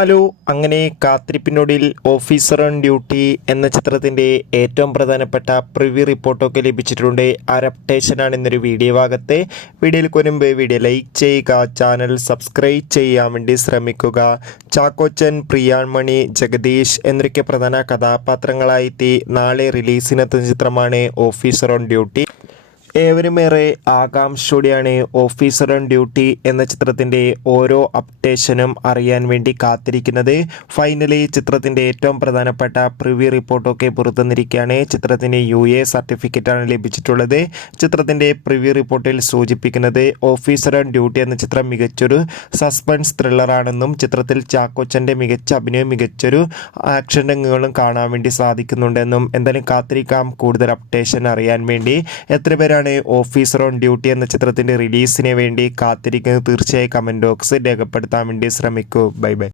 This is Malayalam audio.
ഹലോ, അങ്ങനെ കാത്തിരിപ്പിനൊടുവിൽ ഓഫീസർ ഓൺ ഡ്യൂട്ടി എന്ന ചിത്രത്തിൻ്റെ ഏറ്റവും പ്രധാനപ്പെട്ട പ്രിവ്യൂ റിപ്പോർട്ടൊക്കെ ലഭിച്ചിട്ടുണ്ട്. അപ്ഡേഷനാണ് ഇന്നൊരു വീഡിയോ ഭാഗത്തെ. വീഡിയോയിൽ മുൻപ് വീഡിയോ ലൈക്ക് ചെയ്യുക, ചാനൽ സബ്സ്ക്രൈബ് ചെയ്യാൻ വേണ്ടി ശ്രമിക്കുക. ചാക്കോച്ചൻ, പ്രിയാൺമണി, ജഗദീഷ് എന്നൊക്കെ പ്രധാന കഥാപാത്രങ്ങളായി നാളെ റിലീസിനെത്തുന്ന ചിത്രമാണ് ഓഫീസർ ഓൺ ഡ്യൂട്ടി. ഏവരുമേറെ ആകാംക്ഷയോടെയാണ് ഓഫീസർ ഓൺ ഡ്യൂട്ടി എന്ന ചിത്രത്തിൻ്റെ ഓരോ അപ്ഡേഷനും അറിയാൻ വേണ്ടി കാത്തിരിക്കുന്നത്. ഫൈനലി ചിത്രത്തിൻ്റെ ഏറ്റവും പ്രധാനപ്പെട്ട പ്രിവ്യൂ റിപ്പോർട്ടൊക്കെ പുറത്തുവന്നിരിക്കുകയാണ്. ചിത്രത്തിന് UA സർട്ടിഫിക്കറ്റാണ് ലഭിച്ചിട്ടുള്ളത്. ചിത്രത്തിൻ്റെ പ്രിവ്യൂ റിപ്പോർട്ടിൽ സൂചിപ്പിക്കുന്നത് ഓഫീസർ ഓൺ ഡ്യൂട്ടി എന്ന ചിത്രം മികച്ചൊരു സസ്പെൻസ് ത്രില്ലറാണെന്നും ചിത്രത്തിൽ ചാക്കോച്ചൻ്റെ മികച്ച അഭിനയം, മികച്ചൊരു ആക്ഷൻ രംഗങ്ങളും കാണാൻ വേണ്ടി സാധിക്കുന്നുണ്ടെന്നും എന്തായാലും കാത്തിരിക്കാം കൂടുതൽ അപ്ഡേഷൻ അറിയാൻ വേണ്ടി. എത്ര പേരാണ് ഓഫീസർ ഓൺ ഡ്യൂട്ടി എന്ന ചിത്രത്തിൻ്റെ റിലീസിന് വേണ്ടി കാത്തിരിക്കുന്നത്? തീർച്ചയായും കമൻറ്റ് ബോക്സ് രേഖപ്പെടുത്താൻ വേണ്ടി ശ്രമിക്കൂ. Bye bye.